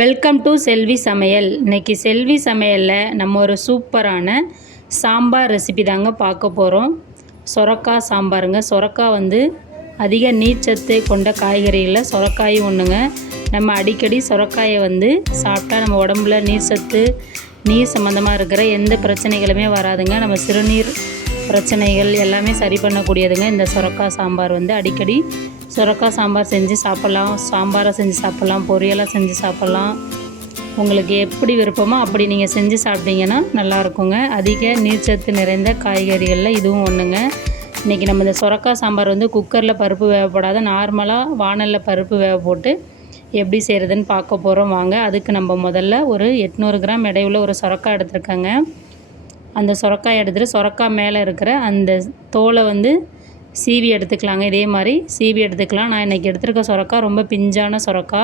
Welcome to செல்வி சமையல் இன்றைக்கி செல்வி சமையலில் நம்ம ஒரு சூப்பரான சாம்பார் ரெசிபி தாங்க பார்க்க போகிறோம் சொரக்காய் சாம்பாருங்க. சொரக்காய் வந்து அதிக நீர்ச்சத்து கொண்ட காய்கறிகளில் சொரக்காயும் ஒன்றுங்க நம்ம அடிக்கடி சொரக்காயை வந்து சாப்பிட்டா நம்ம உடம்புல நீர் சத்து நீர் சம்மந்தமாக இருக்கிற எந்த பிரச்சனைகளுமே வராதுங்க. நம்ம சிறுநீர் பிரச்சனைகள் எல்லாமே சரி பண்ணக்கூடியதுங்க. இந்த சொரக்காய் சாம்பார் வந்து அடிக்கடி சுரக்காய் சாம்பார் செஞ்சு சாப்பிட்லாம் சாம்பாரை செஞ்சு சாப்பிட்லாம் பொரியலாக செஞ்சு சாப்பிட்லாம். உங்களுக்கு எப்படி விருப்பமோ அப்படி நீங்கள் செஞ்சு சாப்பிட்டீங்கன்னா நல்லாயிருக்குங்க அதிக நீர்ச்சத்து நிறைந்த காய்கறிகளில் இதுவும் ஒன்றுங்க இன்றைக்கி நம்ம இந்த சுரக்காய் சாம்பார் வந்து குக்கரில் பருப்பு வேகப்படாத நார்மலாக வானலில் பருப்பு வேக போட்டு எப்படி செய்கிறதுன்னு பார்க்க போகிறோம் வாங்க அதுக்கு நம்ம முதல்ல ஒரு எட்நூறு கிராம் எடையுள்ள ஒரு சுரக்காய் எடுத்துருக்கேங்க. அந்த சுரக்காய் எடுத்துகிட்டு சுரக்காய் மேலே இருக்கிற அந்த தோலை வந்து சீவி எடுத்துக்கலாங்க. இதே மாதிரி சீவி எடுத்துக்கலாம். நான் இன்றைக்கி எடுத்துருக்க சுரக்கா ரொம்ப பிஞ்சான சுரக்கா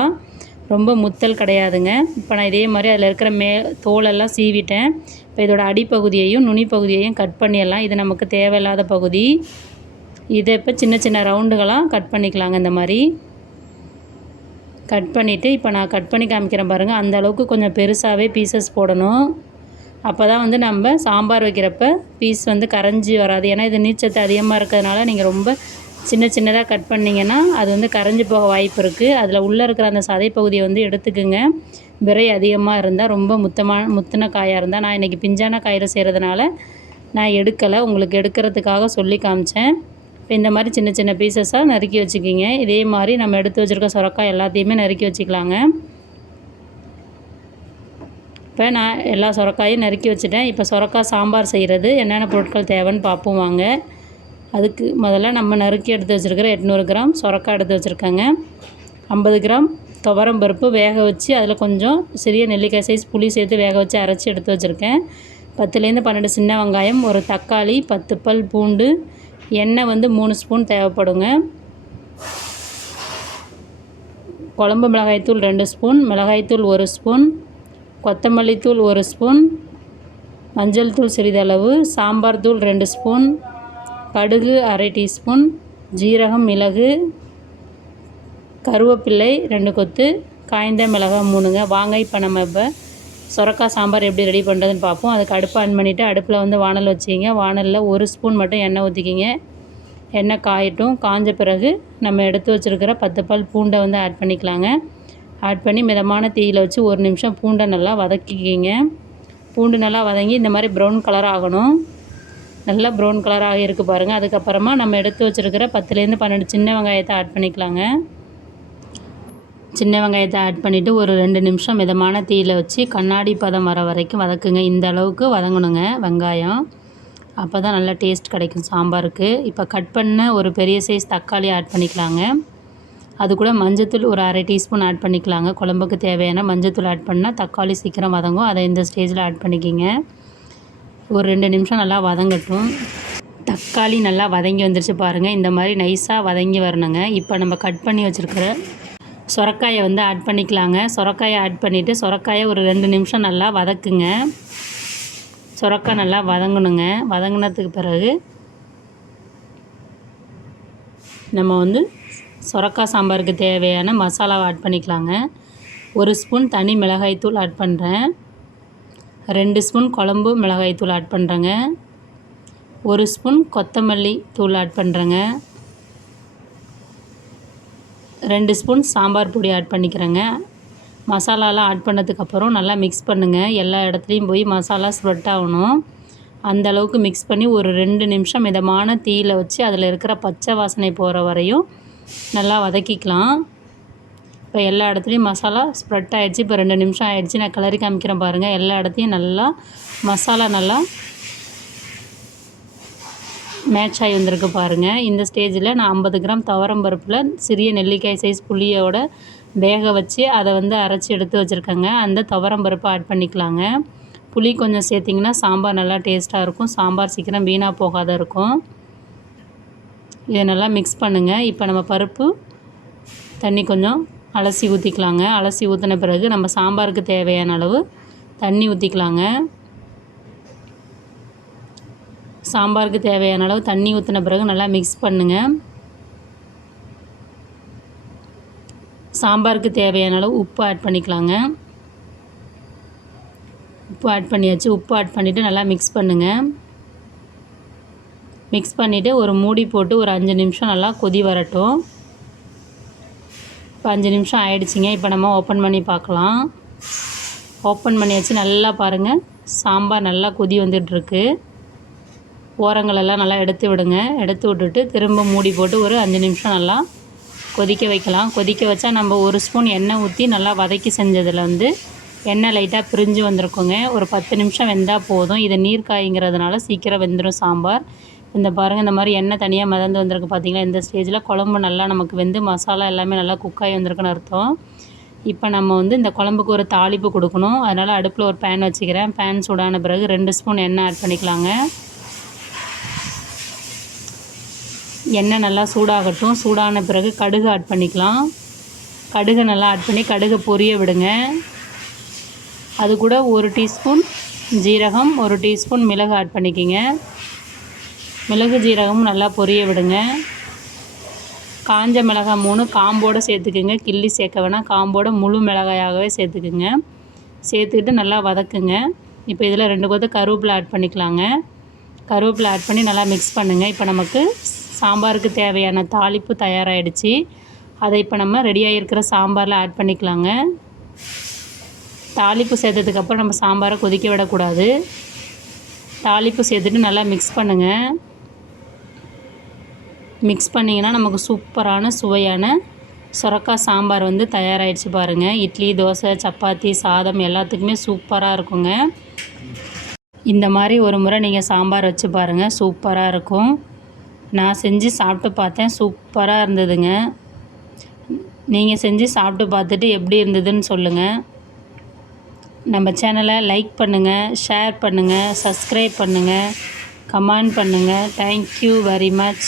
ரொம்ப முத்தல் கிடையாதுங்க. இப்போ நான் இதே மாதிரி அதில் இருக்கிற மே தோலெல்லாம் சீவிட்டேன். இப்போ இதோட அடிப்பகுதியையும் நுனி பகுதியையும் கட் பண்ணிடலாம். இது நமக்கு தேவையில்லாத பகுதி. இதை இப்போ சின்ன சின்ன ரவுண்டுகளாக கட் பண்ணிக்கலாங்க இந்த மாதிரி. கட் பண்ணிவிட்டு இப்போ நான் கட் பண்ணி காமிக்கிறேன் பாருங்கள் அந்த அளவுக்கு கொஞ்சம் பெருசாகவே பீசஸ் போடணும். அப்போ தான் வந்து நம்ம சாம்பார் வைக்கிறப்ப பீஸ் வந்து கரைஞ்சி வராது. ஏன்னா இது நீச்சத்து அதிகமாக இருக்கிறதுனால நீங்கள் ரொம்ப சின்ன சின்னதாக கட் பண்ணிங்கன்னா அது வந்து கரைஞ்சி போக வாய்ப்பு இருக்குது அதில் உள்ளே இருக்கிற அந்த சதைப்பகுதியை வந்து எடுத்துக்குங்க. விரை அதிகமாக இருந்தால் ரொம்ப முத்தமான முத்தின காயாக இருந்தால் நான் இன்றைக்கி பிஞ்சான காயில் செய்கிறதுனால நான் எடுக்கலை. உங்களுக்கு எடுக்கிறதுக்காக சொல்லி காமிச்சேன். இப்போ இந்த மாதிரி சின்ன சின்ன பீசஸாக நறுக்கி வச்சுக்கிங்க. இதே மாதிரி நம்ம எடுத்து வச்சுருக்க சுரக்காய் எல்லாத்தையுமே நறுக்கி வச்சுக்கலாங்க. இப்போ நான் எல்லா சுரக்காயும் நறுக்கி வச்சுட்டேன். இப்போ சுரக்காய் சாம்பார் செய்கிறது. என்னென்ன பொருட்கள் தேவைன்னு பார்ப்போம் வாங்க. அதுக்கு முதல்ல நம்ம நறுக்கி எடுத்து வச்சுருக்கிற எட்நூறு கிராம் சுரக்காய் எடுத்து வச்சுருக்கேங்க. ஐம்பது கிராம் துவரம் பருப்பு வேக வச்சு அதில் கொஞ்சம் சிறிய நெல்லிக்காய் சைஸ் புளி சேர்த்து வேக வச்சு அரைச்சி எடுத்து வச்சுருக்கேன். பத்துலேருந்து பன்னெண்டு சின்ன வெங்காயம் ஒரு தக்காளி பத்து பல் பூண்டு எண்ணெய் வந்து மூணு ஸ்பூன் தேவைப்படுங்க. குழம்பு மிளகாய்த்தூள் ரெண்டு ஸ்பூன் மிளகாய்த்தூள் ஒரு ஸ்பூன் கொத்தமல்லி தூள் ஒரு ஸ்பூன் மஞ்சள் தூள் சிறிதளவு சாம்பார் தூள் ரெண்டு ஸ்பூன் கடுகு அரை டீஸ்பூன் ஜீரகம் மிளகு கருவேப்பிள்ளை ரெண்டு கொத்து காய்ந்த மிளகாய் மூணுங்க. வாங்க இப்போ நம்ம இப்போ சுரக்காய் சாம்பார் எப்படி ரெடி பண்ணுறதுன்னு பார்ப்போம் அதுக்கு அடுப்பு ஆன் பண்ணிவிட்டு அடுப்பில் வந்து வானல் வச்சுக்கிங்க வானலில் ஒரு ஸ்பூன் மட்டும் எண்ணெய் ஊற்றிக்கிங்க எண்ணெய் காயட்டும். காஞ்ச பிறகு நம்ம எடுத்து வச்சுருக்கிற பத்து பால் பூண்டை வந்து ஆட் பண்ணிக்கலாங்க. ஆட் பண்ணி மிதமான தீயில் வச்சு ஒரு நிமிஷம் பூண்டை நல்லா வதக்கிக்கிங்க. பூண்டு நல்லா வதங்கி இந்த மாதிரி ப்ரௌன் கலர் ஆகணும். நல்லா ப்ரௌன் கலர் ஆகியிருக்கு பாருங்கள் அதுக்கப்புறமா நம்ம எடுத்து வச்சுருக்கிற பத்துலேருந்து பன்னெண்டு சின்ன வெங்காயத்தை ஆட் பண்ணிக்கலாங்க. சின்ன வெங்காயத்தை ஆட் பண்ணிவிட்டு ஒரு ரெண்டு நிமிஷம் மிதமான தீயில் வச்சு கண்ணாடி பதம் வர வரைக்கும் வதக்குங்க. இந்த அளவுக்கு வதங்கணுங்க வெங்காயம். அப்போ தான் நல்லா டேஸ்ட் கிடைக்கும் சாம்பாருக்கு. இப்போ கட் பண்ண ஒரு பெரிய சைஸ் தக்காளி ஆட் பண்ணிக்கலாங்க. அது கூட மஞ்சத்தூள் ஒரு அரை டீஸ்பூன் ஆட் பண்ணிக்கலாங்க. குழம்புக்கு தேவையான மஞ்சத்தூள் ஆட் பண்ணால் தக்காளி சீக்கிரம் வதங்கும். அதை இந்த ஸ்டேஜில் ஆட் பண்ணிக்கிங்க. ஒரு ரெண்டு நிமிஷம் நல்லா வதங்கட்டும். தக்காளி நல்லா வதங்கி வந்துருச்சு பாருங்கள் இந்த மாதிரி நைஸாக வதங்கி வரணுங்க. இப்போ நம்ம கட் பண்ணி வச்சுருக்கிற சொரக்காயை வந்து ஆட் பண்ணிக்கலாங்க. சொரக்காயை ஆட் பண்ணிவிட்டு சொரக்காயை ஒரு ரெண்டு நிமிஷம் நல்லா வதக்குங்க. சொரக்காய் நல்லா வதங்கணுங்க. வதங்கினதுக்கு பிறகு நம்ம வந்து சுரக்கா சாம்பாருக்கு தேவையான மசாலாவை ஆட் பண்ணிக்கலாங்க. ஒரு ஸ்பூன் தனி மிளகாய்த்தூள் ஆட் பண்ணுறேன் ரெண்டு ஸ்பூன் குழம்பு மிளகாய்த்தூள் ஆட் பண்ணுறேங்க ஒரு ஸ்பூன் கொத்தமல்லி தூள் ஆட் பண்ணுறேங்க ரெண்டு ஸ்பூன் சாம்பார் பொடி ஆட் பண்ணிக்கிறேங்க. மசாலாலாம் ஆட் பண்ணதுக்கப்புறம் நல்லா மிக்ஸ் பண்ணுங்கள் எல்லா இடத்துலையும் போய் மசாலா ஸ்ப்ரெட் ஆகணும். அந்த அளவுக்கு மிக்ஸ் பண்ணி ஒரு ரெண்டு நிமிஷம் மிதமான தீயில் வச்சு அதில் இருக்கிற பச்சை வாசனை போகிற வரையும் நல்லா வதக்கிக்கலாம். இப்போ எல்லா இடத்துலையும் மசாலா ஸ்ப்ரெட் ஆகிடுச்சு இப்போ ரெண்டு நிமிஷம் ஆகிடுச்சு நான் கிளறி காமிக்கிறேன் பாருங்கள் எல்லா இடத்தையும் நல்லா மசாலா நல்லா மேட்ச் ஆகி வந்திருக்கு பாருங்கள் இந்த ஸ்டேஜில் நான் ஐம்பது கிராம் துவரம் பருப்பில் சிறிய நெல்லிக்காய் சைஸ் புளியோட வேக வச்சு அதை வந்து அரைச்சி எடுத்து வச்சுருக்கேங்க. அந்த துவரம் பருப்பை ஆட் பண்ணிக்கலாங்க. புளி கொஞ்சம் சேர்த்திங்கன்னா சாம்பார் நல்லா டேஸ்ட்டாக இருக்கும். சாம்பார் சீக்கிரம் வீணாக போகாத இருக்கும். இதை நல்லா மிக்ஸ் பண்ணுங்கள் இப்போ நம்ம பருப்பு தண்ணி கொஞ்சம் அலசி ஊற்றிக்கலாங்க அலசி ஊற்றின பிறகு நம்ம சாம்பாருக்கு தேவையான அளவு தண்ணி ஊற்றிக்கலாங்க சாம்பாருக்கு தேவையான அளவு தண்ணி ஊற்றின பிறகு நல்லா மிக்ஸ் பண்ணுங்கள் சாம்பாருக்கு தேவையான அளவு உப்பு ஆட் பண்ணிக்கலாங்க. உப்பு ஆட் பண்ணியாச்சு. உப்பு ஆட் பண்ணிவிட்டு நல்லா மிக்ஸ் பண்ணுங்கள் மிக்ஸ் பண்ணிவிட்டு ஒரு மூடி போட்டு ஒரு அஞ்சு நிமிஷம் நல்லா கொதி வரட்டும். இப்போ அஞ்சு நிமிஷம் ஆயிடுச்சிங்க. இப்போ நம்ம ஓப்பன் பண்ணி பார்க்கலாம். ஓப்பன் பண்ணியாச்சு. நல்லா பாருங்கள் சாம்பார் நல்லா கொதி வந்துட்டுருக்கு. ஓரங்களெல்லாம் நல்லா எடுத்து விடுங்க. எடுத்து விட்டுட்டு திரும்ப மூடி போட்டு ஒரு அஞ்சு நிமிஷம் நல்லா கொதிக்க வைக்கலாம். கொதிக்க வச்சா நம்ம ஒரு ஸ்பூன் எண்ணெய் ஊற்றி நல்லா வதக்கி செஞ்சதில் வந்து எண்ணெய் லைட்டாக பிரிஞ்சு வந்திருக்குங்க. ஒரு பத்து நிமிஷம் வெந்தால் போதும். இது நீர் காய்ங்கிறதுனால சீக்கிரம் வெந்துடும் சாம்பார். இந்த பாருங்கள் இந்த மாதிரி எண்ணெய் தனியாக மிதந்து வந்திருக்கு பார்த்தீங்களா இந்த ஸ்டேஜில் குழம்பு நல்லா நமக்கு வெந்து மசாலா எல்லாமே நல்லா குக்காகி வந்திருக்குன்னு அர்த்தம். இப்போ நம்ம வந்து இந்த குழம்புக்கு ஒரு தாளிப்பு கொடுக்கணும். அதனால் அடுப்பில் ஒரு பேன் வச்சுக்கிறேன். பேன் சூடான பிறகு ரெண்டு ஸ்பூன் எண்ணெய் ஆட் பண்ணிக்கலாங்க. எண்ணெய் நல்லா சூடாகட்டும். சூடான பிறகு கடுகு ஆட் பண்ணிக்கலாம். கடுகு நல்லா ஆட் பண்ணி கடுகு பொரிய விடுங்க. அது கூட ஒரு டீஸ்பூன் ஜீரகம் ஒரு டீஸ்பூன் மிளகு ஆட் பண்ணிக்கிங்க. மிளகு ஜீரகமும் நல்லா பொரிய விடுங்க. காஞ்ச மிளகாய் மூணு காம்போடு சேர்த்துக்குங்க. கிள்ளி சேர்க்க வேணாம். காம்போட முழு மிளகாயாகவே சேர்த்துக்குங்க. சேர்த்துக்கிட்டு நல்லா வதக்குங்க. இப்போ இதில் ரெண்டு கொத்து கருவேப்பிலை ஆட் பண்ணிக்கலாங்க. கருவேப்பிலை ஆட் பண்ணி நல்லா மிக்ஸ் பண்ணுங்கள் இப்போ நமக்கு சாம்பாருக்கு தேவையான தாளிப்பு தயாராகிடுச்சு அதை இப்போ நம்ம ரெடியாக இருக்கிற சாம்பாரில் ஆட் பண்ணிக்கலாங்க. தாளிப்பு சேர்த்ததுக்கப்புறம் நம்ம சாம்பாரை கொதிக்க விடக்கூடாது. தாளிப்பு சேர்த்துட்டு நல்லா மிக்ஸ் பண்ணுங்கள் மிக்ஸ் பண்ணிங்கன்னா நமக்கு சூப்பரான சுவையான சுரக்காய் சாம்பார் வந்து தயாராகிடுச்சு பாருங்கள் இட்லி தோசை சப்பாத்தி சாதம் எல்லாத்துக்குமே சூப்பராக இருக்குங்க. இந்த மாதிரி ஒரு முறை நீங்கள் சாம்பார் வச்சு பாருங்கள் சூப்பராக இருக்கும். நான் செஞ்சு சாப்பிட்டு பார்த்தேன் சூப்பராக இருந்ததுங்க. நீங்கள் செஞ்சு சாப்பிட்டு பார்த்துட்டு எப்படி இருந்ததுன்னு சொல்லுங்கள் நம்ம சேனலை லைக் பண்ணுங்கள் ஷேர் பண்ணுங்கள் சப்ஸ்கிரைப் பண்ணுங்கள் கமெண்ட் பண்ணுங்கள் தேங்க்யூ வெரி மச்